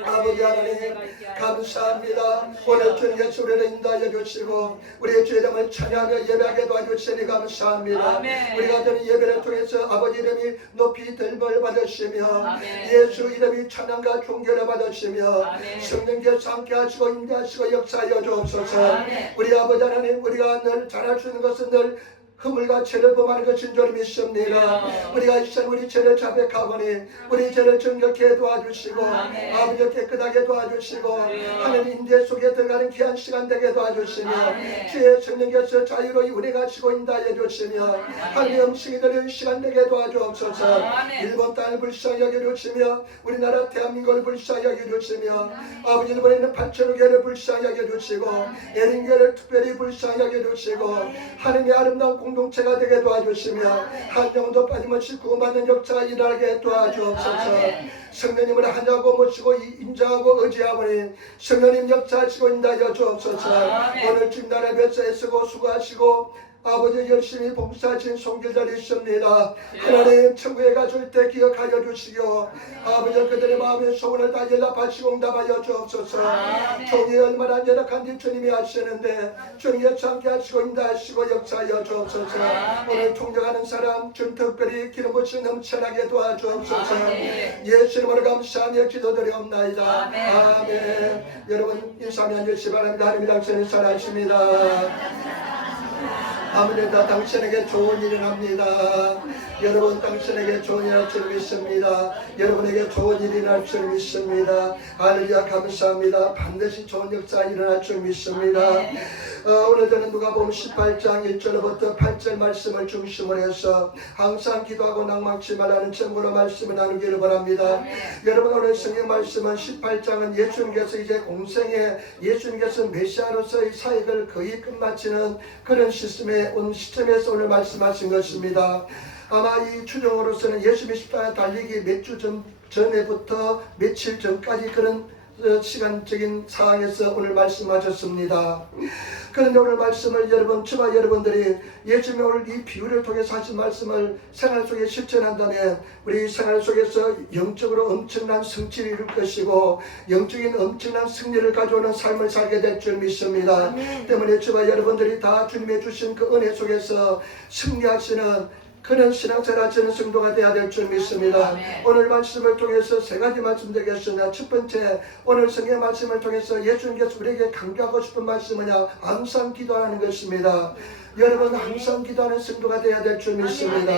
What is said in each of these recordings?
아버지 하나님 감사합니다. 오늘 주님께서 우리를 인도하여 주시고 우리의 죄됨을 찬양하며 예배하게 도와주시니 감사합니다. 우리가 드는 예배를 통해서 아버지 이름이 높이 들벌 받으시며 예수 이름이 찬양과 존경을 받으시며 성령께서 함께 하시고 인도하시고 역사하여 주옵소서. 우리 아버지 하나님 우리가 늘 잘할 수 있는 것은 늘 허물과 죄를 범하는 것인 줄 믿습니다. 우리가 이 시간 우리 죄를 자백하거니 우리 죄를 정결케 도와주시고 아버지 깨끗하게 도와주시고 하나님 인대 속에 들어가는 귀한 시간 되게 도와주시며 주의 성령께서 자유로이 우리가 지고 인도하여 주시며 하나님 음식이 들리는 시간 되게 도와주옵소서. 일본 땅을 불쌍히 여겨주시며 우리나라 대한민국을 불쌍히 여겨주시며 아버지 일본에 있는 8천여 교회를 불쌍히 여겨주시고 에린교회를 특별히 불쌍히 여겨주시고 하나님의 아름다운 공동체가 되게 도와주시며 한 영도 빠짐없이 구원받는 역사가 일어나게 도와주옵소서. 성령님을 하냐고 모시고 인자하고 의지하오니 성령님 역사하시고 인도하여 주옵소서. 오늘 주님 나라에 뱃서 애쓰고 수고하시고 아버지 열심히 봉사하신 손길들이 있습니다. 하나님 천국에 가실 때 기억하여 주시고 아버지 그들의 마음의 소원을 다 연락하시고 응답하여 주옵소서. 종이 얼마나 연약한지 주님이 아시는데 주님께서 함께 하시고 인도하시고 역사하여 주옵소서. 오늘 통역하는 사람 준 특별히 기름 부으시 넘쳐나게 도와주옵소서. 예수 이름으로 감사하며 기도드리옵나이다. 아멘. 여러분 인사하면 주시 바랍니다. 하나님 당신은 살아계십니다. 아버지 다 당신에게 좋은 일이 납니다. 여러분 당신에게 좋은 일이 날 줄 믿습니다. 여러분에게 좋은 일이 날 줄 믿습니다. 할렐루야 감사합니다. 반드시 좋은 역사가 일어날 줄 믿습니다. 오늘 저는 누가복음 18장 1절부터 8절 말씀을 중심으로 해서 항상 기도하고 낭망치 말라는 제목으로 말씀을 나누기를 바랍니다. 여러분 오늘 성경 말씀은 18장은 예수님께서 이제 공생에 예수님께서 메시아로서의 사역을 거의 끝마치는 그런 시점에서 오늘 말씀하신 것입니다. 아마 이 추정으로서는 예수님의 십자가에 달리기 몇 주 전에부터 며칠 전까지 그런 시간적인 상황에서 오늘 말씀하셨습니다. 그런데 오늘 말씀을 저와 여러분들이 예수님의 오늘 이 비유를 통해서 하신 말씀을 생활 속에 실천한다면 우리 생활 속에서 영적으로 엄청난 성취를 이룰 것이고 영적인 엄청난 승리를 가져오는 삶을 살게 될 줄 믿습니다. 때문에 저와 여러분들이 다 주님의 주신 그 은혜 속에서 승리하시는 그런 신앙생활 하시는 성도가 되어야 될 줄 믿습니다. 오늘 말씀을 통해서 세 가지 말씀드리겠습니다. 첫 번째, 오늘 성경 말씀을 통해서 예수님께서 우리에게 강조하고 싶은 말씀은 항상 기도하는 것입니다. 여러분 항상 기도하는 성도가 되어야 될 줄 믿습니다.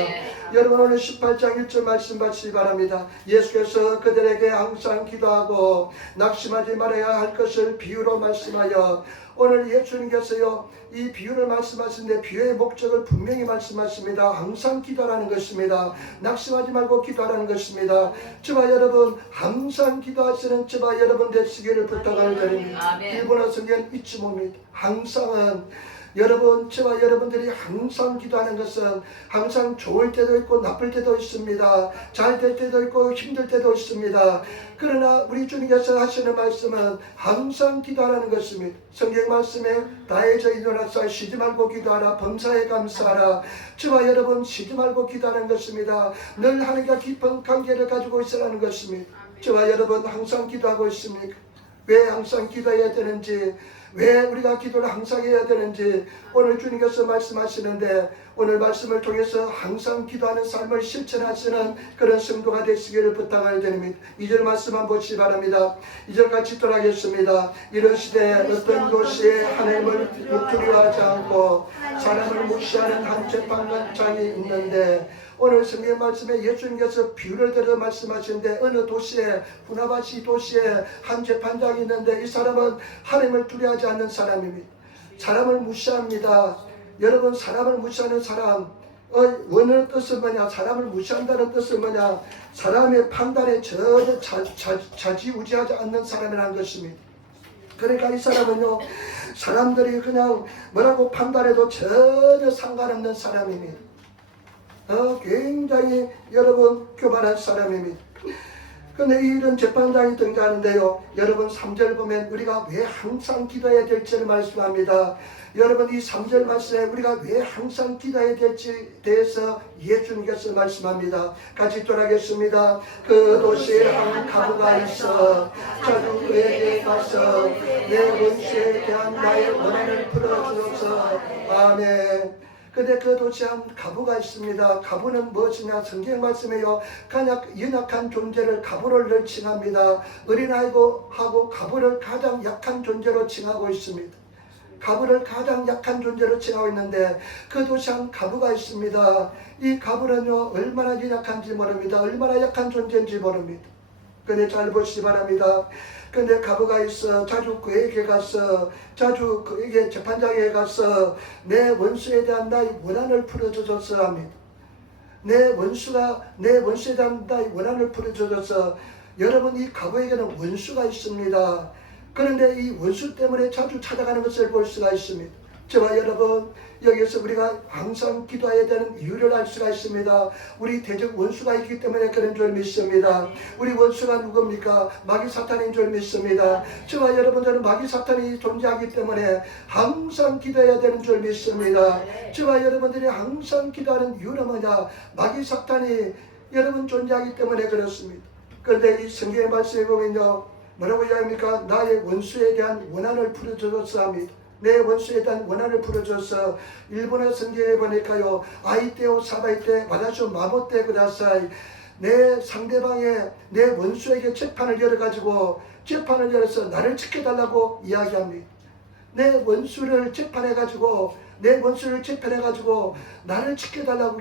여러분 오늘 18장 1절 말씀 받으시기 바랍니다. 예수께서 그들에게 항상 기도하고 낙심하지 말아야 할 것을 비유로 말씀하여 오늘 예수님께서요 이 비유를 말씀하시는데 비유의 목적을 분명히 말씀하십니다. 항상 기도하라는 것입니다. 낙심하지 말고 기도하라는 것입니다. 저와 여러분 항상 기도하시는 저와 여러분 되시기를 부탁을 드립니다. 일본어 성경 잊지 뭡니다. 항상은 여러분 저와 여러분들이 항상 기도하는 것은 항상 좋을 때도 있고 나쁠 때도 있습니다. 잘 될 때도 있고 힘들 때도 있습니다. 그러나 우리 주님께서 하시는 말씀은 항상 기도하라는 것입니다. 성경 말씀에 다해져 일어나서 쉬지 말고 기도하라 범사에 감사하라. 저와 여러분 쉬지 말고 기도하는 것입니다. 늘 하나님과 깊은 관계를 가지고 있으라는 것입니다. 저와 여러분 항상 기도하고 있습니까? 왜 항상 기도해야 되는지 왜 우리가 기도를 항상 해야 되는지 오늘 주님께서 말씀하시는데 오늘 말씀을 통해서 항상 기도하는 삶을 실천하시는 그런 성도가 되시기를 부탁을 드립니다. 2절 말씀만 보시기 바랍니다. 2절 같이 돌아가겠습니다. 이러시되 어떤 도시에 하나님을 두려워하지 않고 사람을 무시하는 한 재판관장이 있는데 오늘 성경 말씀에 예수님께서 비유를 들어 말씀하시는데 어느 도시에 후나바시 도시에 한 재판장이 있는데 이 사람은 하나님을 두려워하지 않는 사람입니다. 사람을 무시합니다. 여러분 사람을 무시하는 사람 원어의 뜻은 뭐냐? 사람을 무시한다는 뜻은 뭐냐? 사람의 판단에 전혀 좌지우지하지 않는 사람이라는 것입니다. 그러니까 이 사람은요 사람들이 그냥 뭐라고 판단해도 전혀 상관없는 사람입니다. 굉장히 여러분 교만한 사람입니다. 근데 이런 재판장이 등장하는데요. 여러분 3절 보면 우리가 왜 항상 기도해야 될지를 말씀합니다. 여러분 이 3절 말씀에 우리가 왜 항상 기도해야 될지에 대해서 예수님께서 말씀합니다. 같이 돌아가겠습니다. 그 도시에 한 가부가 있어 자주 그에게 가서 내 원수에 대한 나의 원한을 풀어주소서. 아멘. 근데 그 도시에 한 가부가 있습니다. 가부는 무엇이냐? 성경 말씀에요. 연약한 존재를 가부를 칭합니다. 어린아이고 하고 가부를 가장 약한 존재로 칭하고 있습니다. 가부를 가장 약한 존재로 칭하고 있는데 그 도시에 한 가부가 있습니다. 이 가부는요 얼마나 연약한지 모릅니다. 얼마나 약한 존재인지 모릅니다. 근데 잘 보시기 바랍니다. 근데 가부가 있어 자주 그에게 가서 자주 그에게 재판장에 가서 내 원수에 대한 나의 원한을 풀어주소서 합니다. 내 원수에 대한 나의 원한을 풀어주소서. 여러분 이 가부에게는 원수가 있습니다. 그런데 이 원수 때문에 자주 찾아가는 것을 볼 수가 있습니다. 저와 여러분 여기서 우리가 항상 기도해야 되는 이유를 알 수가 있습니다. 우리 대적 원수가 있기 때문에 그런 줄 믿습니다. 우리 원수가 누굽니까? 마귀 사탄인 줄 믿습니다. 저와 여러분들은 마귀 사탄이 존재하기 때문에 항상 기도해야 되는 줄 믿습니다. 저와 여러분들이 항상 기도하는 이유는 뭐냐? 마귀 사탄이 여러분 존재하기 때문에 그렇습니다. 그런데 이 성경의 말씀에 보면요 뭐라고 이야기합니까? 나의 원수에 대한 원한을 풀어주소서 합니다. 내 원수에 대한 원한을 풀어줘서 일본어 성경에 보니까요 아이테오 사바이테 와다쇼 마모테 구다사이 내 상대방의 내 원수에게 재판을 열어서 나를 지켜달라고 이야기합니다. 내 원수를 재판해가지고 나를 지켜달라고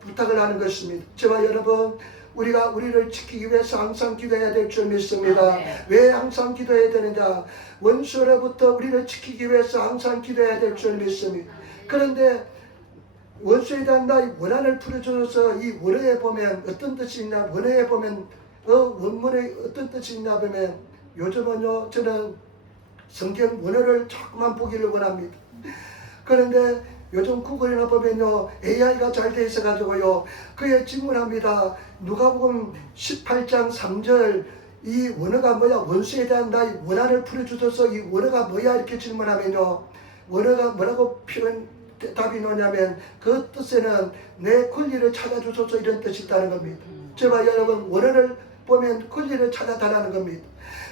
부탁을 하는 것입니다. 저와 여러분 우리가 우리를 지키기 위해서 항상 기도해야 될 줄 믿습니다. 왜 항상 기도해야 되느냐? 원수로부터 우리를 지키기 위해서 항상 기도해야 될 줄 믿습니다. 그런데 원수에 대한 나의 원한을 풀어줘서 이 원어에 보면 어떤 뜻이 있냐? 원어에 보면 원문에 어떤 뜻이 있냐 보면 요즘은요 저는 성경 원어를 자꾸만 보기를 원합니다. 그런데 요즘 구글이나 보면요 AI가 잘 돼 있어 가지고요 그에 질문합니다. 누가복음 18장 3절 이 원어가 뭐야? 원수에 대한 나의 원한을 풀어주소서. 이 원어가 뭐야? 이렇게 질문하면요 원어가 뭐라고 답이 나오냐면 그 뜻에는 내 권리를 찾아주소서 이런 뜻이 있다는 겁니다. 저와 여러분 원어를 보면 권리를 찾아달라는 겁니다.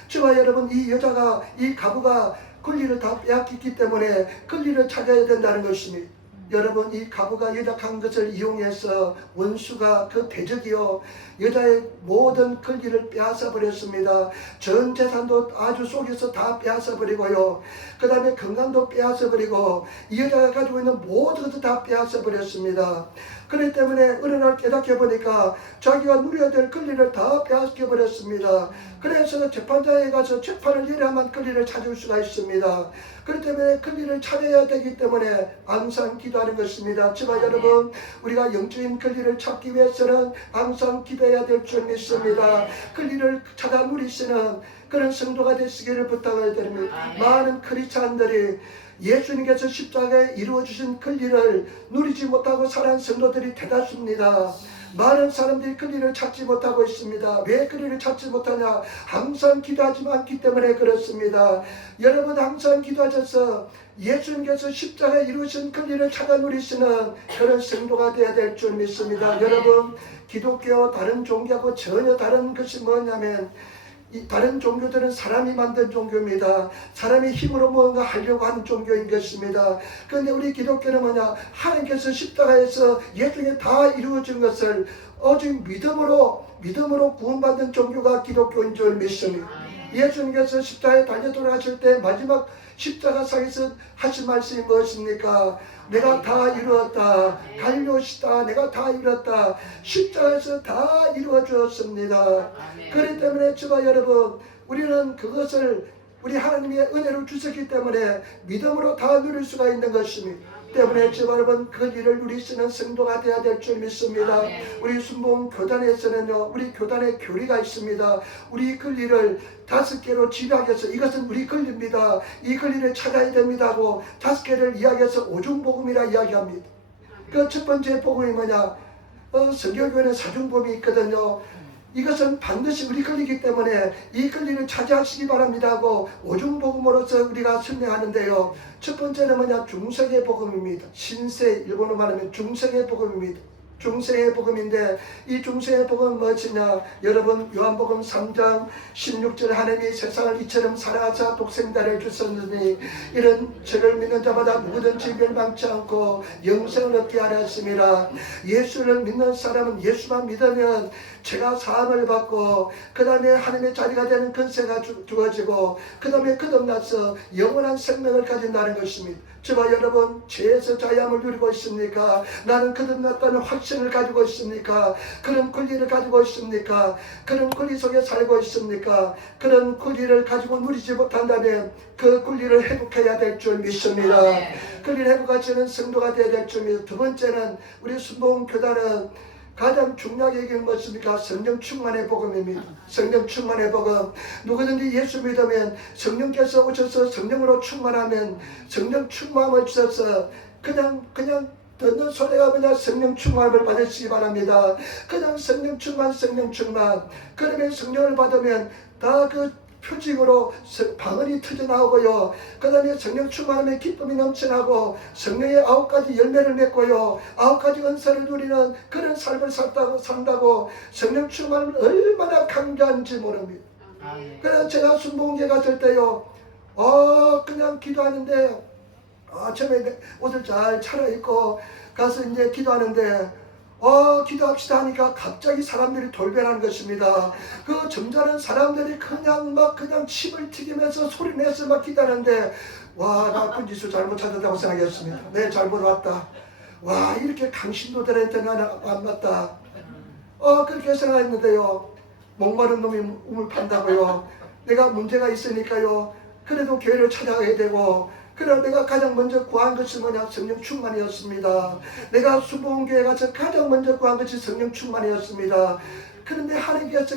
저와 여러분 이 가부가 권리를 다 빼앗겼기 때문에 권리를 찾아야 된다는 것입니다. 여러분 이 가부가 연약한 것을 이용해서 원수가 그 대적이요 여자의 모든 권리를 빼앗아 버렸습니다. 전 재산도 아주 속에서 다 빼앗아 버리고요. 그 다음에 건강도 빼앗아 버리고 이 여자가 가지고 있는 모든 것도 다 빼앗아 버렸습니다. 그렇기 때문에 어느 날 깨닫게 보니까 자기가 누려야 될 권리를 다 빼앗겨 버렸습니다. 그래서 재판장에 가서 재판을 열어야만 권리를 찾을 수가 있습니다. 그렇기 때문에 권리를 찾아야 되기 때문에 항상 기도하는 것입니다. 저와 여러분 우리가 영적인 권리를 찾기 위해서는 항상 기도해야 될 줄 믿습니다. 권리를 찾아 누리시는 그런 성도가 되시기를 부탁을 드립니다. 많은 크리스찬들이 예수님께서 십자가에 이루어주신 권리를 누리지 못하고 살아온 성도들이 대다수입니다. 많은 사람들이 권리를 찾지 못하고 있습니다. 왜 권리를 찾지 못하냐? 항상 기도하지 않기 때문에 그렇습니다. 여러분 항상 기도하셔서 예수님께서 십자가에 이루신 권리를 찾아 누리시는 그런 성도가 되어야 될 줄 믿습니다. 여러분 기독교 다른 종교하고 전혀 다른 것이 뭐냐면 이 다른 종교들은 사람이 만든 종교입니다. 사람이 힘으로 뭔가 하려고 하는 종교인 것입니다. 그런데 우리 기독교는 뭐냐? 하나님께서 십자가에서 예수님이 다 이루어진 것을 오직 믿음으로 구원받는 종교가 기독교인 줄 믿습니다. 예수님께서 십자가에 달려 돌아가실 때 마지막 십자가상에서 하신 말씀이 무엇입니까? 내가 다 이루었다. 갈료시다. 내가 다 이루었다. 십자가에서 다 이루어 주었습니다. 그렇기 때문에 저와 여러분 우리는 그것을 우리 하나님의 은혜를 주셨기 때문에 믿음으로 다 누릴 수가 있는 것입니다. 때문에 저와 여러분 그 일을 누리시는 성도가 되어야 될 줄 믿습니다. 우리 순봉 교단에서는요 우리 교단의 교리가 있습니다. 우리 권리를 5개로 지배하겠어. 이것은 우리 권리입니다. 이 권리를 찾아야 됩니다 하고 5개를 이야기해서 오중복음이라 이야기합니다. 그 첫 번째 복음이 뭐냐? 성결교회는 사중복음이 있거든요. 이것은 반드시 우리 권리이기 때문에 이 권리를 차지하시기 바랍니다 하고 오중복음으로서 우리가 설명하는데요. 첫 번째는 뭐냐? 중생의 복음입니다. 신세, 일본어로 말하면 중생의 복음입니다. 중생의 복음인데 이 중생의 복음은 무엇이냐? 여러분 요한복음 3장 16절 하나님이 세상을 이처럼 사랑하사 독생자를 주셨느니 이런 저를 믿는 자마다 누구든지 멸망치 않고 영생을 얻게 하려 했습니다. 예수를 믿는 사람은 예수만 믿으면 죄가 사함을 받고 그 다음에 하나님의 자리가 되는 권세가 주어지고 그 다음에 거듭나서 영원한 생명을 가진다는 것입니다. 저와 여러분 죄에서 자유함을 누리고 있습니까? 나는 거듭났다는 확신을 가지고 있습니까? 그런 권리를 가지고 있습니까? 그런 권리 속에 살고 있습니까? 그런 권리를 가지고 누리지 못한다면 그 권리를 회복해야 될 줄 믿습니다. 권리를 회복하시는 성도가 되어야 될 줄 믿습니다. 두 번째는 우리 순복음교단은 가장 중요하게 얘기하는 것입니까? 성령 충만의 복음입니다. 성령 충만의 복음. 누구든지 예수 믿으면 성령께서 오셔서 성령으로 충만하면 성령 충만을 주셔서 그냥 듣는 소리가 뭐냐? 성령 충만을 받으시기 바랍니다. 그냥 성령 충만. 그러면 성령을 받으면 다 그 표징으로 방언이 터져나오고요. 그 다음에 성령 충만하면 기쁨이 넘쳐나고 성령의 9가지 열매를 맺고요. 9가지 은사를 누리는 그런 삶을 산다고 성령 충만은 얼마나 강조한지 모릅니다. 그래서 제가 순복음교회 갔을 때요. 그냥 기도하는데 처음에 옷을 잘 차려입고 가서 이제 기도하는데 기도합시다 하니까 갑자기 사람들이 돌변하는 것입니다. 그 점잖은 사람들이 그냥 침을 튀기면서 소리내서 막 기도하는데 와, 나쁜 짓을 잘못 찾았다고 생각했습니다. 내 잘못 왔다. 와, 이렇게 강신도들한테 나는 안 맞다. 그렇게 생각했는데요. 목마른 놈이 우물 판다고요. 내가 문제가 있으니까요. 그래도 교회를 찾아가게 되고 그러나 내가 가장 먼저 구한 것이 뭐냐? 성령 충만이었습니다. 내가 순복음교회 가서 가장 먼저 구한 것이 성령 충만이었습니다. 그런데 하나님께서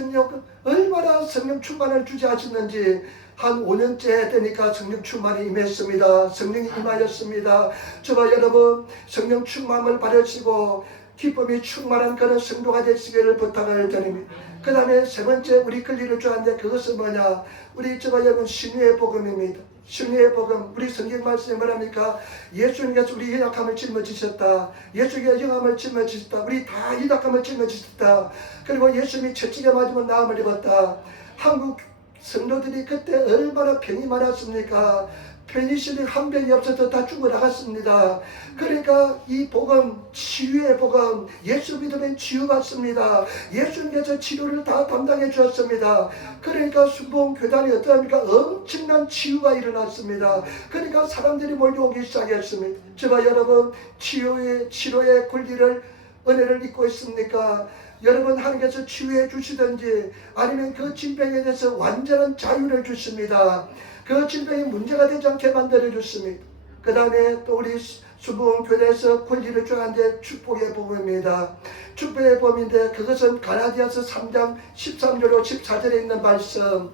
얼마나 성령 충만을 주지 하셨는지 한 5년째 되니까 성령 충만이 임했습니다. 성령이 임하였습니다. 저와 여러분 성령 충만을 받으시고 기쁨이 충만한 그런 성도가 되시기를 부탁을 드립니다. 그 다음에 세 번째 우리 권리를 주었는데 그것은 뭐냐? 우리 저와 여러분 신유의 복음입니다. 신유의 복음. 우리 성경 말씀에 뭐랍니까? 예수님께서 우리 연약함을 짊어지셨다. 예수님께서 영함을 짊어지셨다. 우리 다 연약함을 짊어지셨다. 그리고 예수님이 채찍에 맞으면 나음을 입었다. 한국 성도들이 그때 얼마나 병이 많았습니까? 페니실린 한 병이 없어서 다 죽어나갔습니다. 그러니까 이 복음, 치유의 복음, 예수 믿으면 치유받습니다. 예수님께서 치료를 다 담당해 주었습니다. 그러니까 순복음교단이 어떠합니까? 엄청난 치유가 일어났습니다. 그러니까 사람들이 몰려오기 시작했습니다. 저와 여러분 치료의 권리를 은혜를 입고 있습니까? 여러분 하나님께서 치유해 주시든지 아니면 그 질병에 대해서 완전한 자유를 주십니다. 그 질병이 문제가 되지 않게 만들어 줬습니다. 그 다음에 또 우리 순복음교회에서 권리를 주는데 축복의 복음입니다. 축복의 복음인데 그것은 갈라디아서 3장 13절로 14절에 있는 말씀.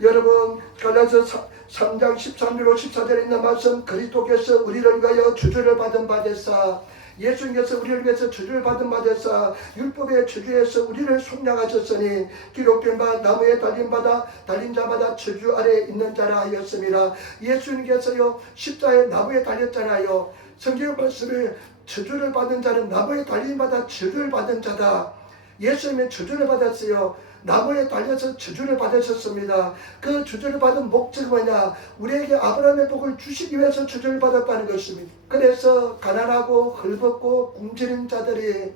여러분 갈라디아서 3장 13절로 14절에 있는 말씀. 그리스도께서 우리를 위하여 저주를 받은 바 되사 예수님께서 우리를 위해서 저주를 받은 바 되사 율법의 저주에서 우리를 속량하셨으니 기록된 바 나무에 달린 자마다 저주 아래에 있는 자라 하였습니다. 예수님께서요 십자가에 나무에 달렸잖아요. 성경 말씀에 저주를 받은 자는 나무에 달린 바다 저주를 받은 자다. 예수님은 저주를 받았어요. 나무에 달려서 저주를 받으셨습니다. 그 저주를 받은 목적이 뭐냐? 우리에게 아브라함의 복을 주시기 위해서 저주를 받았다는 것입니다. 그래서 가난하고 헐벗고 굶주린 자들이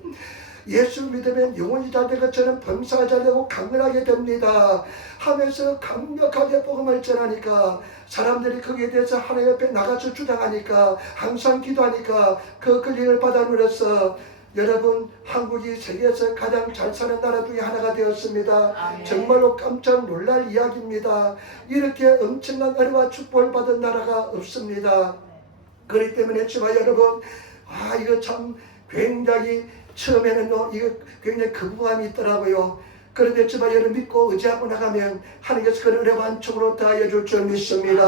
예수 믿으면 영원히 잘 될 것처럼 범사가 잘 되고 강건하게 됩니다 하면서 강력하게 복음을 전하니까 사람들이 거기에 대해서 하나님 옆에 나가서 주장하니까 항상 기도하니까 그 권리를 받아 누려서 여러분 한국이 세계에서 가장 잘 사는 나라 중에 하나가 되었습니다. 아멘. 정말로 깜짝 놀랄 이야기입니다. 이렇게 엄청난 은혜와 축복을 받은 나라가 없습니다. 그렇기 때문에 저와 여러분 이거 참 굉장히 처음에는요 이거 굉장히 거부감이 있더라고요. 그런데 저와 여러분 믿고 의지하고 나가면 하나님께서 그 은혜 완충으로 다하여 줄 줄 믿습니다.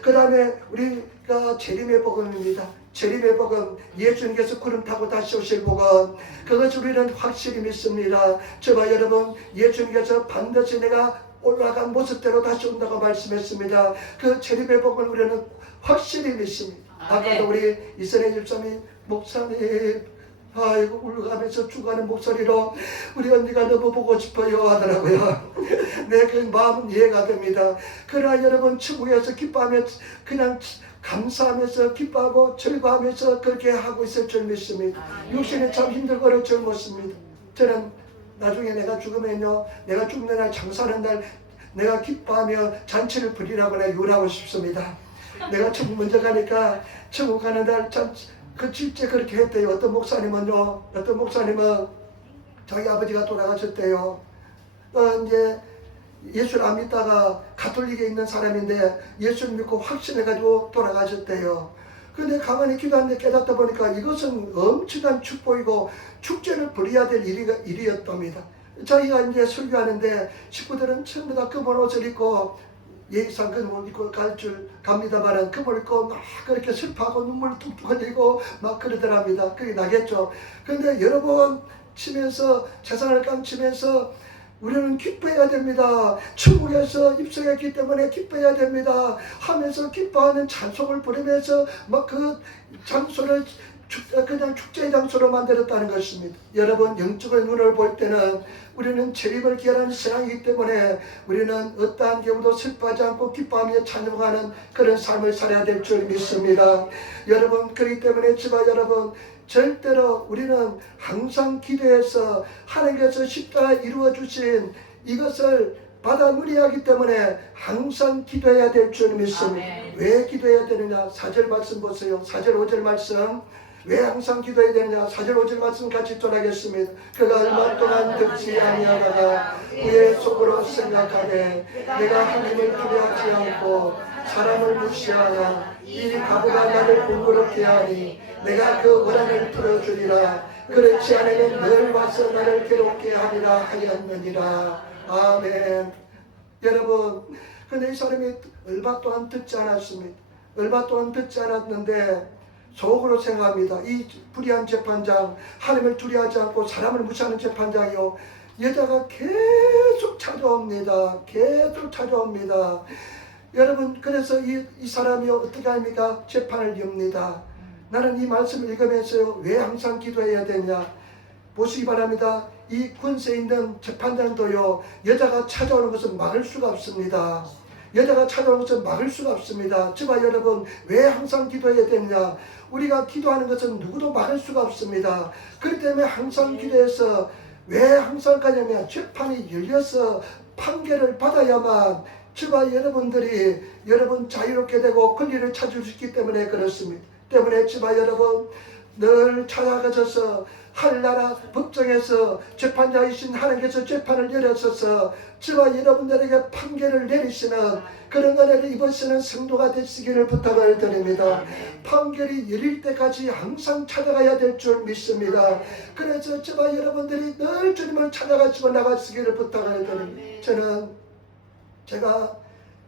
그 다음에 우리가 재림의 복음입니다. 재림의 복음, 예수님께서 구름 타고 다시 오실 복음, 그것을 우리는 확실히 믿습니다. 저와 여러분, 예수님께서 반드시 내가 올라간 모습대로 다시 온다고 말씀했습니다. 그 재림의 복음을 우리는 확실히 믿습니다. 아까도 우리 이선혜 집사님, 목사님, 아이고 울가면서 죽어가는 목소리로 우리 언니가 너무 보고 싶어요 하더라고요. 네, 그 마음은 이해가 됩니다. 그러나 여러분, 천국에서 기뻐하며 그냥 감사하면서 기뻐하고 즐거워하면서 그렇게 하고 있을 줄 믿습니다. 육신이 참 힘들고 어려울 줄 믿습니다. 저는 나중에 내가 죽으면요, 내가 죽는 날, 장사하는 날 내가 기뻐하며 잔치를 부리라고 내가 유언하고 싶습니다. 내가 천국 먼저 가니까 천국 가는 날 그 실제 그렇게 했대요. 어떤 목사님은 자기 아버지가 돌아가셨대요. 이제 예수를 안 믿다가 가톨릭에 있는 사람인데 예수를 믿고 확신해가지고 돌아가셨대요. 근데 가만히 기도하는데 깨닫다 보니까 이것은 엄청난 축복이고 축제를 부려야 될 일이었답니다. 자기가 이제 설교하는데 식구들은 전부 다 검은 옷을 입고 예의상 검은 옷 입고 갈 줄 갑니다만은 검을 입고 막 그렇게 슬퍼하고 눈물 뚝뚝 흘리고 막 그러더랍니다. 그게 나겠죠. 그런데 여러 번 치면서 세상을 깡치면서 우리는 기뻐해야 됩니다. 천국에서 입성했기 때문에 기뻐해야 됩니다. 하면서 기뻐하는 찬송을 부르면서 막 그 장소를 그냥 축제의 장소로 만들었다는 것입니다. 여러분, 영적인 눈을 볼 때는 우리는 재림을 기원하는 신앙이기 때문에 우리는 어떠한 경우도 슬퍼하지 않고 기뻐하며 찬양하는 그런 삶을 살아야 될 줄 믿습니다. 여러분, 그렇기 때문에 지바 여러분, 절대로 우리는 항상 기도해서 하나님께서 십자가 이루어 주신 이것을 받아 누리하기 때문에 항상 기도해야 될 줄 믿습니다. 왜 기도해야 되느냐? 4절 말씀 보세요. 4절 5절 말씀. 왜 항상 기도해야 되느냐? 4절 5절 말씀 같이 전하겠습니다. 그가 얼마 동안 듣지 아니하다가 그의 속으로 생각하되 내가 하나님을 기대하지 않고 사람을 무시하나 이 가부가 나를 공부롭게 하니 내가 그 원한을 풀어주리라. 그렇지 않으면 늘 와서 나를 괴롭게 하리라 하였느니라. 아멘. 여러분, 근데 이 사람이 얼마 동안 듣지 않았습니다. 얼마 동안 듣지 않았는데 속으로 생각합니다. 이 불의한 재판장, 하나님을 두려워하지 않고 사람을 무시하는 재판장이요, 여자가 계속 찾아옵니다. 계속 찾아옵니다. 여러분, 그래서 이 사람이 어떻게 합니까? 재판을 엽니다. 나는 이 말씀을 읽으면서 왜 항상 기도해야 되냐? 보시기 바랍니다. 이 권세 있는 재판장도요, 여자가 찾아오는 것은 막을 수가 없습니다. 여자가 찾아오는 것은 막을 수가 없습니다. 저와 여러분, 왜 항상 기도해야 되느냐? 우리가 기도하는 것은 누구도 막을 수가 없습니다. 그렇기 때문에 항상 기도해서 왜 항상 가냐면 재판이 열려서 판결을 받아야만 저와 여러분들이 여러분 자유롭게 되고 권리를 찾을 수 있기 때문에 그렇습니다. 때문에 저와 여러분 늘 찾아가셔서 하늘나라 법정에서 재판장이신 하나님께서 재판을 열어서서 저와 여러분들에게 판결을 내리시는 그런 은혜를 입으시는 성도가 되시기를 부탁을 드립니다. 판결이 열릴 때까지 항상 찾아가야 될 줄 믿습니다. 그래서 저와 여러분들이 늘 주님을 찾아가시고 나가시기를 부탁을 드립니다. 제가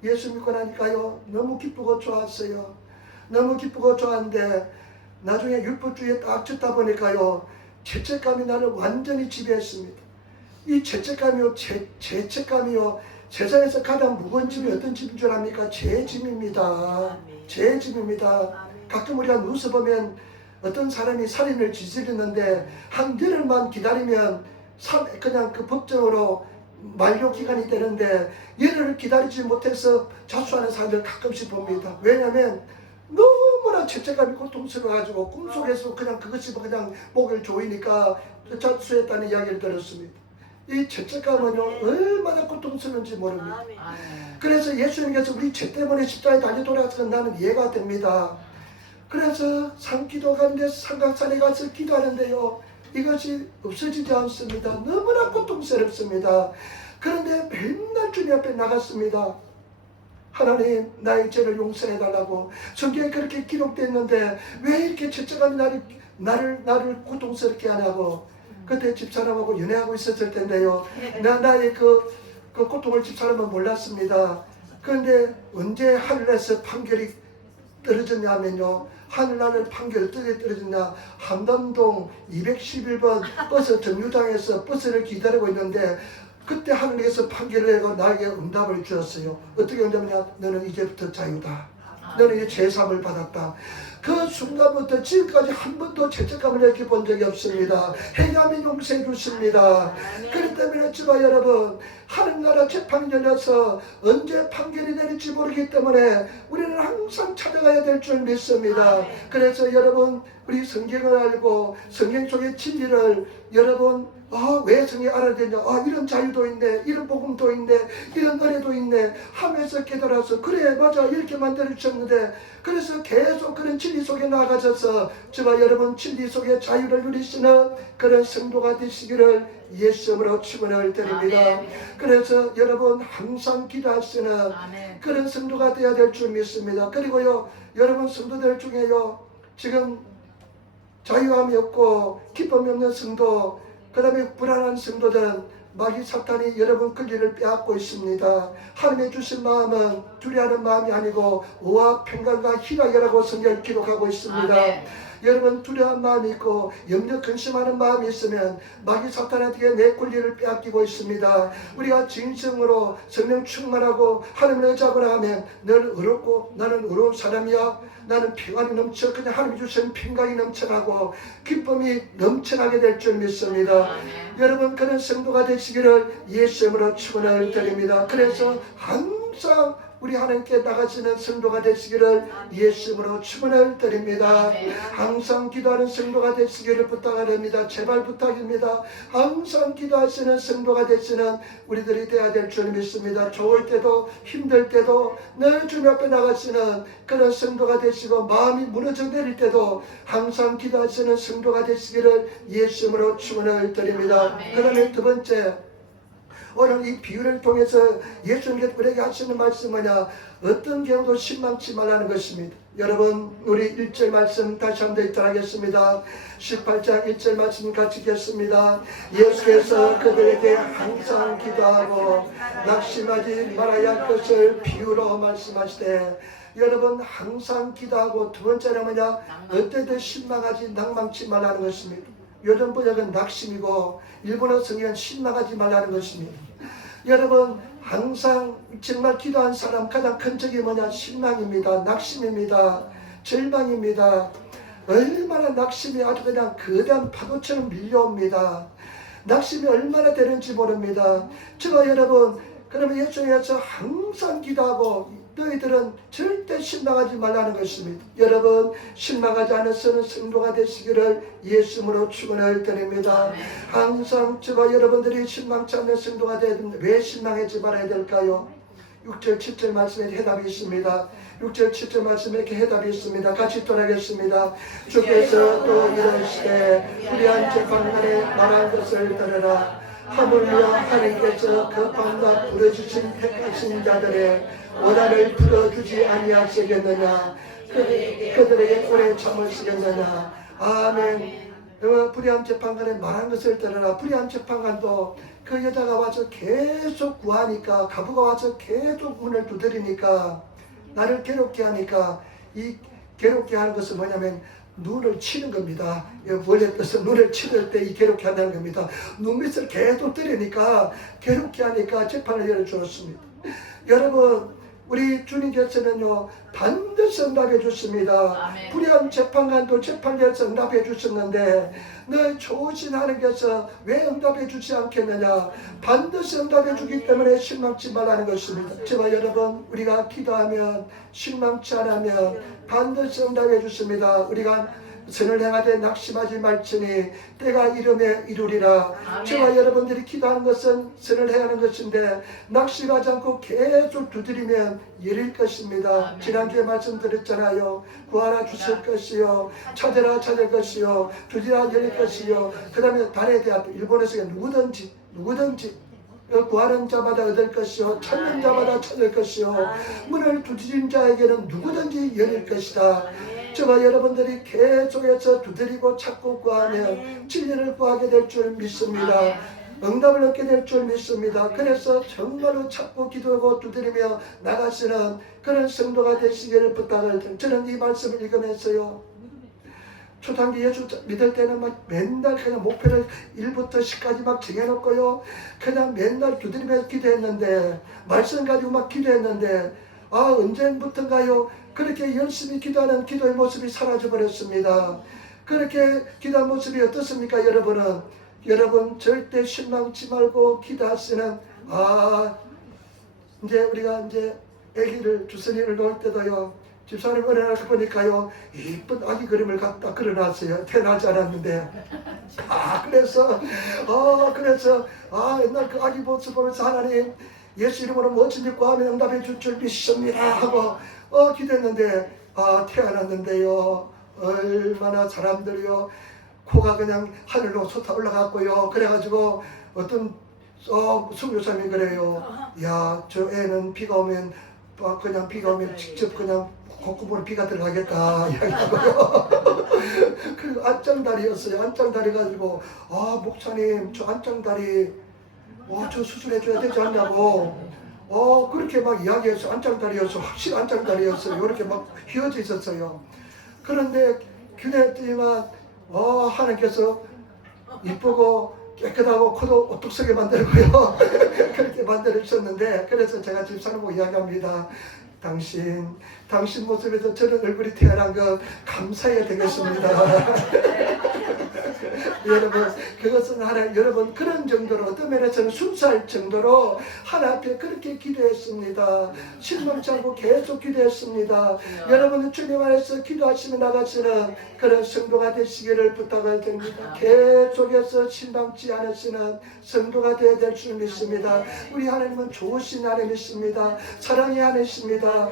예수 믿고 나니까요, 너무 기쁘고 좋았어요. 너무 기쁘고 좋았는데 나중에 율법주의에 딱 듣다 보니까요, 죄책감이 나를 완전히 지배했습니다. 이 죄책감이요, 죄책감이요, 세상에서 가장 무거운 짐이 어떤 짐인 줄 압니까? 죄 짐입니다. 죄 짐입니다. 가끔 우리가 뉴스 보면 어떤 사람이 살인을 저지르는데 한 열흘만 기다리면 그냥 그 법정으로 만료 기간이 되는데 열흘을 기다리지 못해서 자수하는 사람들 가끔씩 봅니다. 왜냐하면 너무나 죄책감이 고통스러워가지고 꿈속에서 그냥 그것이 그냥 목을 조이니까 자수했다는 이야기를 들었습니다. 이 죄책감은요, 얼마나 고통스러운지 모릅니다. 그래서 예수님께서 우리 죄 때문에 십자가에 달려 돌아가서 나는 이해가 됩니다. 그래서 산기도 가는데 삼각산에 가서 기도하는데요, 이것이 없어지지 않습니다. 너무나 고통스럽습니다. 그런데 맨날 주님 앞에 나갔습니다. 하나님, 나의 죄를 용서해달라고. 성경에 그렇게 기록되어 왜 이렇게 죄책감이 나를 고통스럽게 하냐고. 그때 집사람하고 연애하고 있었을 텐데요, 나의 그 고통을 집사람은 몰랐습니다. 그런데 언제 하늘에서 판결이 떨어졌냐 하면요, 하늘나라의 판결이 어떻게 떨어졌냐, 한남동 211번 버스 정류장에서 버스를 기다리고 있는데 그때 하늘에서 판결을 내고 나에게 응답을 주었어요. 어떻게 응답이냐, 너는 이제부터 자유다. 너는 이제 제삼을 받았다. 그 순간부터 지금까지 한 번도 죄책감을 느껴본 적이 없습니다. 해감이 용서해 주십니다. 그렇기 때문에 주바 여러분, 하늘나라 재판이 열려서 언제 판결이 내릴지 모르기 때문에 우리는 항상 찾아가야 될 줄 믿습니다. 그래서 여러분, 우리 성경을 알고 성경 속의 진리를 여러분, 왜 성경 알아야 되냐, 이런 자유도 있네, 이런 복음도 있네, 이런 은혜도 있네 하면서 깨달아서, 그래 맞아 이렇게 만들어 주셨는데, 그래서 계속 그런 진리 속에 나아가셔서 저와 여러분 진리 속에 자유를 누리시는 그런 성도가 되시기를 예수님으로 축원을 드립니다. 아멘. 그래서 여러분 항상 기도하시는 아멘. 그런 성도가 되어야 될 줄 믿습니다. 그리고요, 여러분 성도들 중에요, 지금 자유함이 없고 기쁨이 없는 성도, 그 다음에 불안한 성도들은 마귀 사탄이 여러분 권리를 빼앗고 있습니다. 하나님의 주신 마음은 두려워하는 마음이 아니고 의와 평강과 희락이라고 성경을 기록하고 있습니다. 아멘. 여러분 두려운 마음이 있고 염려 근심하는 마음이 있으면 마귀 사탄에게 내 권리를 빼앗기고 있습니다. 우리가 진정으로 성령 충만하고 하나님을 의지하고 나가면 너는 의롭고 나는 의로운 사람이야, 나는 평안이 넘쳐, 그냥 하나님이 주신 평강이 넘쳐나고 기쁨이 넘쳐나게 될 줄 믿습니다. 아멘. 여러분 그런 성도가 되시기를 예수님으로 축원을 드립니다. 그래서 항상 우리 하나님께 나가시는 성도가 되시기를 예수님으로 축원을 드립니다. 항상 기도하는 성도가 되시기를 부탁드립니다. 제발 부탁입니다. 항상 기도하시는 성도가 되시는 우리들이 되어야 될 줄 믿습니다. 좋을 때도 힘들 때도 늘 주님 앞에 나가시는 그런 성도가 되시고, 마음이 무너져 내릴 때도 항상 기도하시는 성도가 되시기를 예수님으로 축원을 드립니다. 그 다음에 두 번째, 오늘 이 비유를 통해서 예수님께서 우리에게 하시는 말씀은 뭐냐, 어떤 경우도 실망치 말라는 것입니다. 여러분 우리 1절 말씀 다시 한번 읽도록 하겠습니다. 18장 1절 말씀 같이 읽겠습니다. 예수께서 그들에게 항상 기도하고 낙심하지 말아야 할 것을 비유로 말씀하시되, 여러분 항상 기도하고, 두 번째는 뭐냐, 어때든 실망하지 낭망치 말라는 것입니다. 요즘 번역은 낙심이고 일본어 성경은 실망하지 말라는 것입니다. 여러분 항상 정말 기도한 사람 가장 큰 적이 뭐냐, 실망입니다. 낙심입니다. 절망입니다. 얼마나 낙심이 아주 그냥 거대한 파도처럼 밀려옵니다. 낙심이 얼마나 되는지 모릅니다. 저와 여러분, 그러면 예수님께서 항상 기도하고 너희들은 절대 실망하지 말라는 것입니다. 여러분 실망하지 않으서는 성도가 되시기를 예수님으로 축원을 드립니다. 항상 저와 여러분들이 실망치 않는 성도가 되야 됩니다. 왜 실망하지 말아야 될까요? 6절 7절 말씀에 해답이 있습니다. 6절 7절 말씀에 이렇게 해답이 있습니다. 같이 떠나겠습니다. 주께서 또 이르시되 불의한 재판관에 말한 것을 들으라. 하물며 하나님께서 그 밤낮 부르짖은 택하신 자들의 원한을 풀어주지 아니하시겠느냐, 그들에게 오래 참으시겠느냐. 아멘. 불의한 재판관에 말한 것을 들으라. 불의한 재판관도 그 여자가 와서 계속 구하니까, 가부가 와서 계속 문을 두드리니까, 나를 괴롭게 하니까, 이 괴롭게 하는 것은 뭐냐면 눈을 치는 겁니다. 원래 뜻은 눈을 치를 때 이 괴롭게 한다는 겁니다. 눈밑을 계속 때리니까, 괴롭게 하니까 재판을 열어주었습니다. 여러분 우리 주님께서는요 반드시 응답해 주십니다. 아멘. 불의한 재판관도 재판에서 응답해 주셨는데 너 좋으신 하나님께서 왜 응답해 주지 않겠느냐, 반드시 응답해 주기 때문에 실망치 말라는 것입니다. 저와 여러분 우리가 기도하면 실망치 않으면 반드시 응답해 주십니다. 우리가 선을 행하되 낙심하지 말지니 때가 이름에 이루리라. 아멘. 저와 여러분들이 기도하는 것은 선을 행하는 것인데 낙심하지 않고 계속 두드리면 열릴 것입니다. 아멘. 지난주에 말씀드렸잖아요. 구하라 주실 것이요, 찾으라 찾을 것이요, 두드리라 열릴 것이요. 그 다음에 달에 대한 일본에서 누구든지 구하는 자마다 얻을 것이요, 찾는 자마다 찾을 것이요, 문을 두드린 자에게는 누구든지 열릴 것이다. 저와 여러분들이 계속해서 두드리고 찾고 구하면 진리를 구하게 될 줄 믿습니다. 응답을 얻게 될 줄 믿습니다. 그래서 정말로 찾고 기도하고 두드리며 나가시는 그런 성도가 되시기를 부탁을 드립니다. 저는 이 말씀을 읽으면서요, 초단기 예수 믿을 때는 막 맨날 그냥 목표를 1부터 10까지 막 정해놓고요, 그냥 맨날 두드리며 기도했는데, 말씀 가지고 막 기도했는데, 언제부턴가요 그렇게 열심히 기도하는 기도의 모습이 사라져버렸습니다. 그렇게 기도한 모습이 어떻습니까? 여러분 절대 실망치 말고 기도하시는, 이제 우리가 이제 아기를 주선이를 놓을 때도요, 집사님 은혜 나서 보니까요, 이쁜 아기 그림을 갖다 그려놨어요. 태어나지 않았는데. 그래서 옛날 그 아기 모습 보면서 하나님 예수 이름으로 멋진 입고 하면 응답해 줄 줄 믿습니다 하고 기도했는데, 태어났는데요, 얼마나 사람들이요, 코가 그냥 하늘로 솟아 올라갔고요. 그래가지고 어떤 선교사님이 그래요. 야, 저 애는 비가 오면 직접 그냥 콧구멍에 비가 들어가겠다 이야기하고요. 그리고 안짱다리였어요. 안짱다리 가지고 목사님 저 안짱다리 저 수술해줘야 되지 않냐고 그렇게 막 이야기해서 안짱다리였어. 확실히 안짱다리였어요. 이렇게 막 휘어져 있었어요. 그런데 기도했더니만 하나님께서 이쁘고 깨끗하고 코도 오뚝서게 만들고요. 그렇게 만들어주셨는데, 그래서 제가 집사람하고 이야기합니다. 당신 모습에서 저런 얼굴이 태어난 거 감사해야 되겠습니다. 여러분, 그것은 여러분 그런 정도로, 어떤 면에서는 순수할 정도로 하나 앞에 그렇게 기도했습니다. 실망치 않고 계속 기도했습니다. 여러분은 주님 안에서 기도하시며 나가시는 그런 성도가 되시기를 부탁을 드립니다. 계속해서 실망치 않으시는 성도가 되어야 될 줄 믿습니다. 우리 하나님은 좋으신 하나님이십니다. 사랑의 하나님이십니다.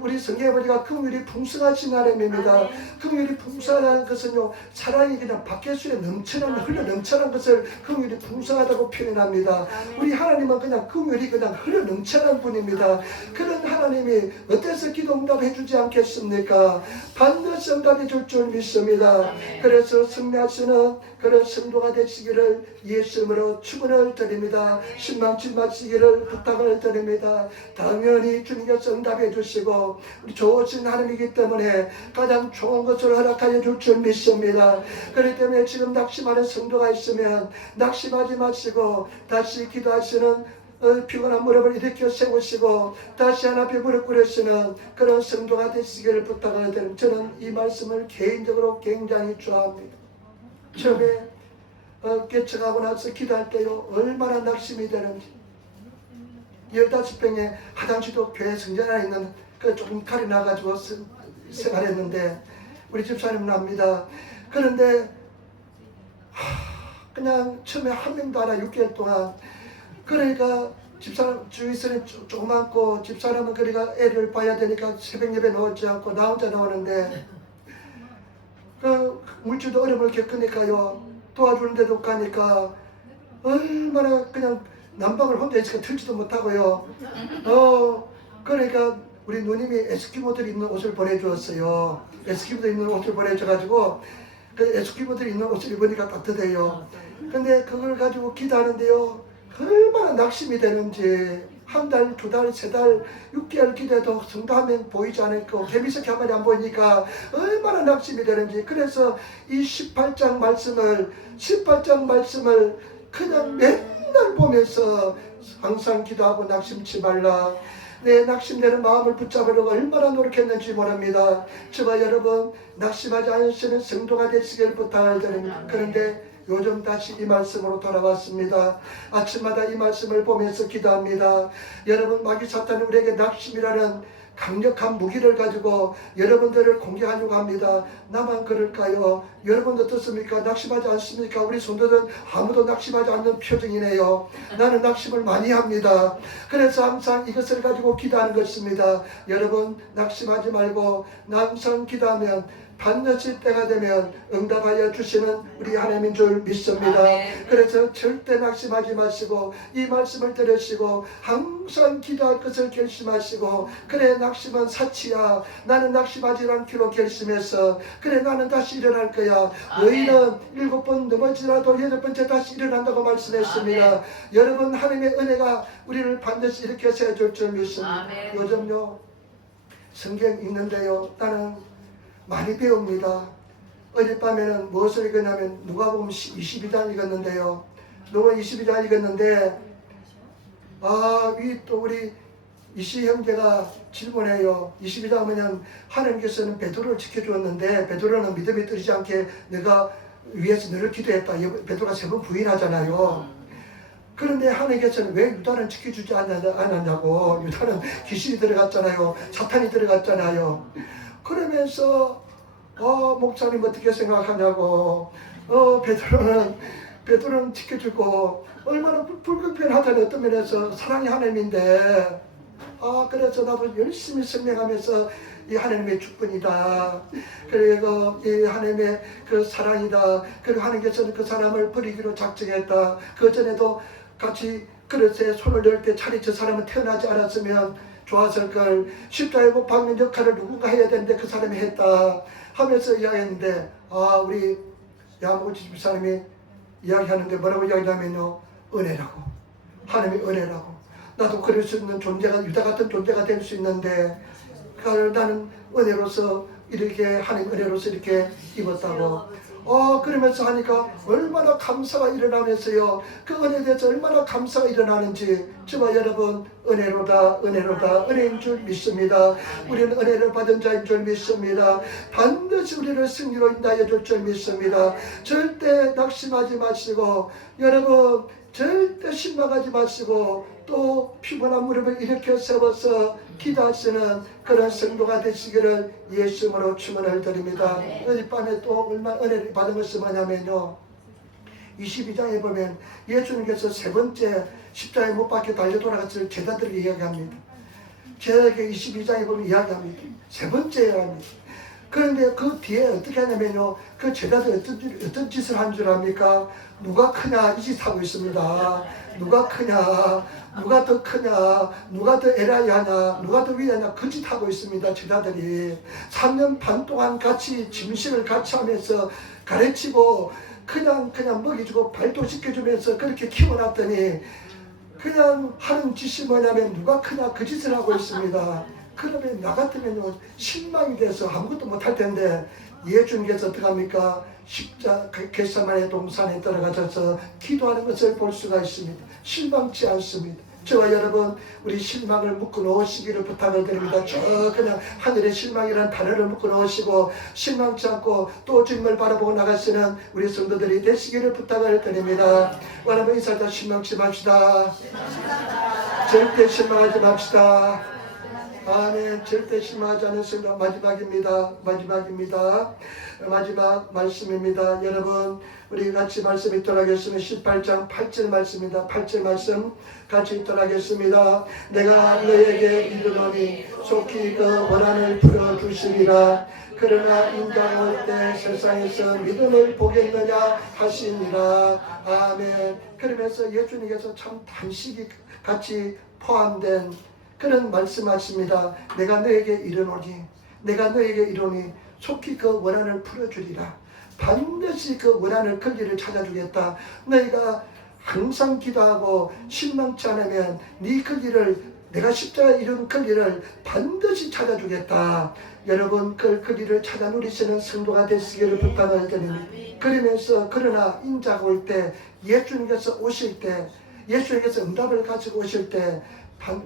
우리 성경에 보니까 긍휼이 풍성하신 하나님입니다. 긍휼이 풍성하다는 것은요, 사랑이 그냥 밖에서 흘러 넘쳐난 것을 긍휼이 풍성하다고 표현합니다. 우리 하나님은 그냥 긍휼이 그냥 흘러 넘쳐난 분입니다. 그런 하나님이 어때서 기도 응답해 주지 않겠습니까? 반드시 응답해 줄 줄 믿습니다. 그래서 승리하시는 그런 성도가 되시기를 예수님으로 축원을 드립니다. 실망치 마시기를 부탁을 드립니다. 당연히 주님께서 응답해 주시고 우리 좋으신 하나님이기 때문에 가장 좋은 것을 허락하여 줄 줄 믿습니다. 그렇기 때문에 지금 낙심하는 성도가 있으면 낙심하지 마시고 다시 기도하시는 피곤한 무릎을 일으켜 세우시고 다시 하나님께 무릎 꿇으시는 그런 성도가 되시기를 부탁을 드립니다. 저는 이 말씀을 개인적으로 굉장히 좋아합니다. 처음에 개척하고 나서 기도할 때요, 얼마나 낙심이 되는지. 15평의 화장실도 교회 성전에 있는 그 조금 칼이 나가지고 생활했는데 우리 집사님은 압니다. 그런데 그냥 처음에 한 명도 안 와. 6개월 동안. 그러니까 집사람 주위선이 조그맣고 집사람은 그러니까 애를 봐야 되니까 새벽 예배 나오지 않고 나 혼자 나오는데 그 물질도 어려움을 겪으니까요, 도와주는데도 가니까 얼마나 그냥 난방을 혼자 있으니까 틀지도 못하고요. 그러니까 우리 누님이 에스키모들이 입는 옷을 보내주었어요. 에스키모들 입는 옷을 보내줘가지고 그 에스키모들이 입는 옷을 입으니까 따뜻해요. 근데 그걸 가지고 기도하는데요, 얼마나 낙심이 되는지. 한 달, 두 달, 세 달, 6개월 기도해도 성도 한 명 보이지 않고 개미새끼 한 마리 안 보이니까 얼마나 낙심이 되는지. 그래서 이 18장 말씀을 그냥 맨날 보면서 항상 기도하고 낙심치 말라. 내 낙심되는 마음을 붙잡으려고 얼마나 노력했는지 모릅니다. 저와 여러분 낙심하지 않으시는 성도가 되시길 부탁을 드립니다. 그런데 요즘 다시 이 말씀으로 돌아왔습니다. 아침마다 이 말씀을 보면서 기도합니다. 여러분, 마귀 사탄은 우리에게 낙심이라는 강력한 무기를 가지고 여러분들을 공격하려고 합니다. 나만 그럴까요? 여러분 어떻습니까? 낙심하지 않습니까? 우리 성도들은 아무도 낙심하지 않는 표정이네요. 나는 낙심을 많이 합니다. 그래서 항상 이것을 가지고 기도하는 것입니다. 여러분 낙심하지 말고 항상 기도하면 반드시 때가 되면 응답하여 주시는 우리 하나님인 줄 믿습니다. 아멘. 그래서 절대 낙심하지 마시고 이 말씀을 들으시고 항상 기도할 것을 결심하시고, 그래 낙심은 사치야, 나는 낙심하지 않기로 결심해서 그래 나는 다시 일어날 거야. 너희는 7번 넘어지라도 8번째 다시 일어난다고 말씀했습니다. 여러분, 하나님의 은혜가 우리를 반드시 일으켜서 해줄 줄 믿습니다. 아멘. 요즘요 성경 읽는데요 나는 많이 배웁니다. 어젯밤에는 무엇을 읽었냐면 누가복음 22장 읽었는데요. 누가복음 22장 읽었는데 또 우리 이시 형제가 질문해요. 22장 뭐냐면 하나님께서는 베드로를 지켜주었는데 베드로는 믿음이 떨어지지 않게 내가 위에서 너를 기도했다. 베드로가 3번 부인하잖아요. 그런데 하나님께서는 왜 유다는 지켜주지 않았냐고. 유다는 귀신이 들어갔잖아요. 사탄이 들어갔잖아요. 그러면서 목사님 어떻게 생각하냐고. 베드로는 지켜주고 얼마나 불공평하다는 어떤 면에서 사랑이 하나님인데, 그래서 나도 열심히 설명하면서 이 하나님의 축복이다. 그리고 이 하나님의 그 사랑이다. 그리고 하나님께서는 그 사람을 버리기로 작정했다. 그 전에도 같이 그릇에 손을 넣을 때 차라리 저 사람은 태어나지 않았으면 좋았을 걸. 십자가에 못 박는 역할을 누군가 해야 되는데 그 사람이 했다 하면서 이야기했는데, 우리 야무지 집사님이 이야기하는데 뭐라고 이야기하면요, 은혜라고. 하나님이 은혜라고. 나도 그럴 수 있는 존재가, 유다 같은 존재가 될 수 있는데 나는 은혜로서 이렇게, 하나님 은혜로서 이렇게 입었다고. 그러면서 하니까 얼마나 감사가 일어나면서요, 그 은혜에 대해서 얼마나 감사가 일어나는지. 정말 여러분, 은혜로다, 은혜로다, 은혜인 줄 믿습니다. 우리는 은혜를 받은 자인 줄 믿습니다. 반드시 우리를 승리로 인도하여 줄 줄 믿습니다. 절대 낙심하지 마시고, 여러분 절대 실망하지 마시고, 또 피곤한 무릎을 일으켜 세워서 기도하시는 그런 성도가 되시기를 예수님으로 축원을 드립니다. 어젯밤에 또 얼마나 은혜를 받은 것이 뭐냐면요, 22장에 보면 예수님께서 3번째 십자가에 못 박혀 달려 돌아갔을 제자들에게 이야기합니다. 제자들에게 22장에 보면 이야기합니다. 3번째에 합니다. 그런데 그 뒤에 어떻게 하냐면요, 그 제자들이 어떤 짓을 한 줄 압니까? 누가 크냐 이 짓 하고 있습니다. 누가 크냐, 누가 더 크냐, 누가 더 에라이하냐, 누가 더 위하냐, 그 짓 하고 있습니다. 제자들이 3년 반 동안 같이 짐승을 같이 하면서 가르치고 그냥 먹여주고 발도시켜주면서 그렇게 키워놨더니 그냥 하는 짓이 뭐냐면 누가 크냐 그 짓을 하고 있습니다. 그러면 나 같으면 실망이 돼서 아무것도 못할 텐데 예수님께서 어떻게 합니까? 겟세마네 동산에 들어가셔서 기도하는 것을 볼 수가 있습니다. 실망치 않습니다. 저와 여러분, 우리 실망을 묶어 놓으시기를 부탁을 드립니다. 저 그냥 하늘의 실망이라는 단어를 묶어 놓으시고 실망치 않고 또 주님을 바라보고 나가시는 우리 성도들이 되시기를 부탁을 드립니다. 원하면 인사자 실망치 맙시다. 절대 실망하지 맙시다. 아멘. 절대 실망하지 않은 성도 마지막입니다. 마지막 말씀입니다. 여러분, 우리 같이 말씀 있도록 하겠습니다. 18장 8절 말씀입니다. 8절 말씀 같이 있도록 하겠습니다. 내가 너에게 이르노니 속히 그 원한을 풀어주시리라. 그러나 인당 올 때 세상에서 믿음을 보겠느냐 하시니라. 아멘. 그러면서 예수님께서 참 단식이 같이 포함된 그런 말씀하십니다. 내가 너에게 이르노니 속히 그 원한을 풀어주리라. 반드시 그 원한을 권리를 찾아주겠다. 너희가 항상 기도하고 실망치 않으면 네 권리를, 내가 십자가에 이룬 권리를 반드시 찾아주겠다. 여러분, 그 권리를 찾아 누리시는 성도가 되시기를 부탁을 드립니다. 그러면서 그러나 인자가 올 때, 예수님께서 오실 때, 예수님께서 응답을 가지고 오실 때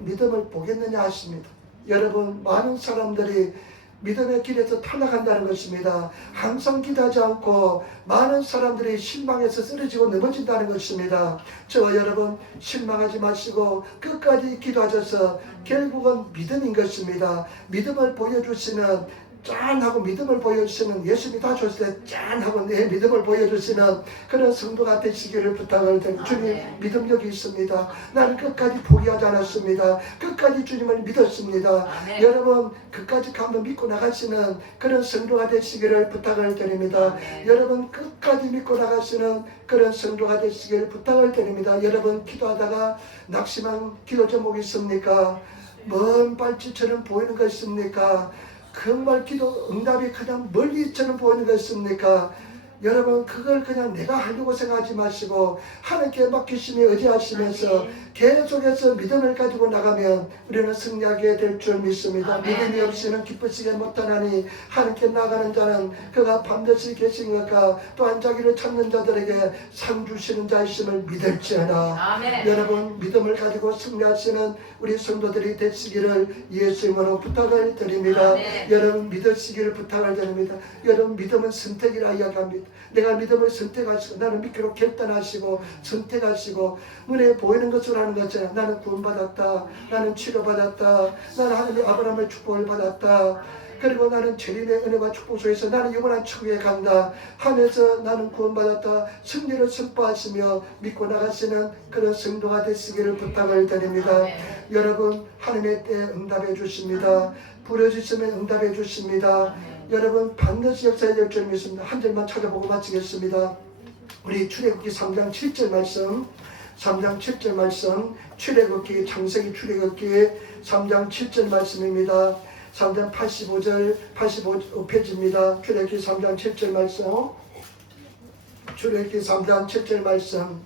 믿음을 보겠느냐 하십니다. 여러분, 많은 사람들이 믿음의 길에서 탈락한다는 것입니다. 항상 기도하지 않고 많은 사람들이 실망해서 쓰러지고 넘어진다는 것입니다. 저와 여러분, 실망하지 마시고 끝까지 기도하셔서 결국은 믿음인 것입니다. 믿음을 보여주시는 짠하고 믿음을 보여주시는, 예수님이 다 줬을 때 짠하고 내 믿음을 보여주시는 그런 성도가 되시기를 부탁을 드립니다. 주님, 믿음 여기 있습니다. 나는 끝까지 포기하지 않았습니다. 끝까지 주님을 믿었습니다. 여러분, 끝까지 한번 믿고 나가시는 그런 성도가 되시기를 부탁을 드립니다. 여러분, 끝까지 믿고 나가시는 그런 성도가 되시기를 부탁을 드립니다. 여러분, 기도하다가 낙심한 기도 제목이 있습니까? 먼 발치처럼 보이는 거 있습니까? 정말 기도 응답이 그냥 멀리처럼 보이는 거 있습니까? 여러분, 그걸 그냥 내가 하려고 생각하지 마시고 하나님께 맡기심에 의지하시면서 계속해서 믿음을 가지고 나가면 우리는 승리하게 될 줄 믿습니다. 믿음이 없이는 기쁘시게 못하나니 하나님께 나가는 자는 그가 반드시 계신 것과 또한 자기를 찾는 자들에게 상 주시는 자이심을 믿을지어다. 여러분, 믿음을 가지고 승리하시는 우리 성도들이 되시기를 예수님으로 부탁을 드립니다. 여러분, 믿으시기를 부탁을 드립니다. 여러분, 믿음은 선택이라 이야기합니다. 내가 믿음을 선택하시고 나는 믿기로 결단하시고 선택하시고 눈에 보이는 것으로 하는 것처럼 나는 구원받았다, 나는 치료받았다, 나는 하나님의 아브라함의 축복을 받았다, 그리고 나는 재림의 은혜와 축복 속에서 나는 영원한 천국에 간다 하면서 나는 구원받았다 승리를 선포하시며 믿고 나가시는 그런 성도가 되시기를 부탁을 드립니다. 여러분, 하나님의 때에 응답해 주십니다. 부르짖으면 응답해 주십니다. 여러분, 반드시 역사에 될 줄 믿습니다. 한 절만 찾아보고 마치겠습니다. 우리 출애굽기 3장 7절 말씀, 3장 7절 말씀, 출애굽기, 창세기 출애굽기 3장 7절 말씀입니다. 3장 85절 85페이지입니다. 출애굽기 3장 7절 말씀, 출애굽기 3장 7절 말씀,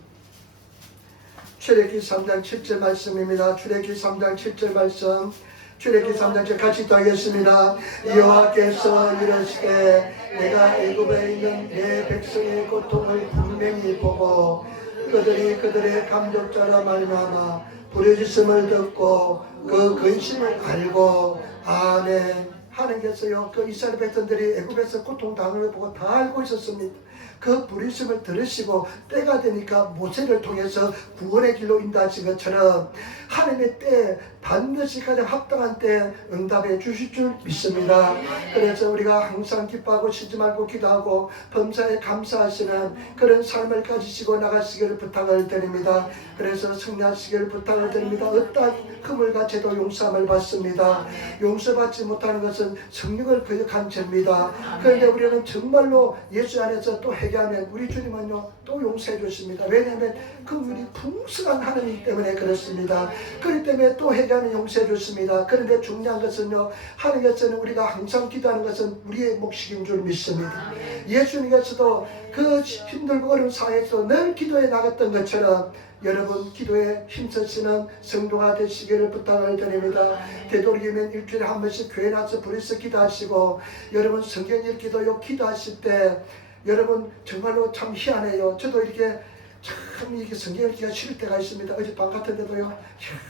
출애굽기 3장 7절 말씀입니다. 출애굽기 3장 7절 말씀, 출애굽기 3장 같이 따겠습니다. 여호와께서 이르시되 내가 애굽에 있는 내 백성의 고통을 분명히 보고 그들이 그들의 감독자라 말미암아 부르짖음을 듣고 그 근심을 알고 아멘. 하나님께서요, 그 이스라엘 백성들이 애굽에서 고통당하는 걸 보고 다 알고 있었습니다. 그 부르심을 들으시고 때가 되니까 모세를 통해서 구원의 길로 인도하신 것처럼 하나님의 때 반드시 가장 합당한 때 응답해 주실 줄 믿습니다. 그래서 우리가 항상 기뻐하고 쉬지 말고 기도하고 범사에 감사하시는 그런 삶을 가지시고 나가시기를 부탁을 드립니다. 그래서 승리하시기를 부탁을 드립니다. 어떠한 그물과 죄도 용서함을 받습니다. 용서받지 못하는 것은 성령을 거역한 죄입니다. 그런데 우리는 정말로 예수 안에서 또 회개하면 우리 주님은요 또 용서해 주십니다. 왜냐하면 그분이 풍성한 하나님이기 때문에 그렇습니다. 그렇기 때문에 또 회개하면 용서해 주십니다. 그런데 중요한 것은요, 하나님께서는 우리가 항상 기도하는 것은 우리의 몫인 줄 믿습니다. 예수님께서도 그 힘들고 어려운 상황에서 늘 기도해 나갔던 것처럼 여러분, 기도에 힘쓰시는 성도가 되시기를 부탁을 드립니다. 되도록이면 일주일에 한 번씩 교회 나와서 부르셔 기도하시고, 여러분 성경 읽기도요 기도하실 때 여러분 정말로 참 희한해요. 저도 이렇게 참 이게 성경 읽기가 싫을 때가 있습니다. 어젯밤 같은데도요,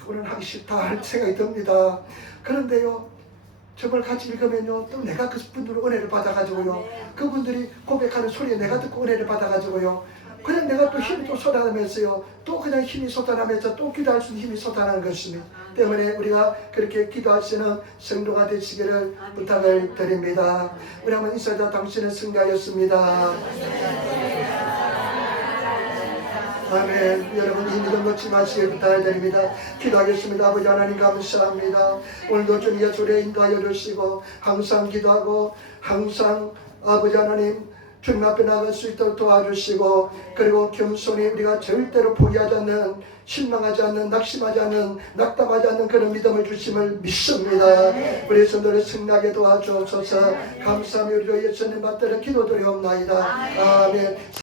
오늘 하기 싫다 할 생각이 듭니다. 그런데요, 정말 같이 읽으면요, 또 내가 그 분들 은혜를 받아가지고요, 그분들이 고백하는 소리에 내가 듣고 은혜를 받아가지고요, 그냥 내가 또 힘이 또 쏟아나면서요, 또 그냥 힘이 쏟아나면서 또 기도할 수 있는 힘이 쏟아나는 것입니다. 때문에 우리가 그렇게 기도하시는 성도가 되시기를 부탁을 드립니다. 우리 한번 인사하자. 당신은 승리하였습니다. 아멘. 여러분, 이 믿음 놓지 마시길 부탁을 드립니다. 기도하겠습니다. 아버지 하나님 감사합니다. 오늘도 주님 예수를 인도하여 주시고 항상 기도하고 항상 아버지 하나님 주님 앞에 나갈 수 있도록 도와주시고, 그리고 겸손히 우리가 절대로 포기하지 않는, 실망하지 않는, 낙심하지 않는, 낙담하지 않는 그런 믿음을 주심을 믿습니다. 우리 성도를 승리하게 도와주옵소서. 감사하며 우리 예수님 받들어 기도드리옵나이다. 아멘.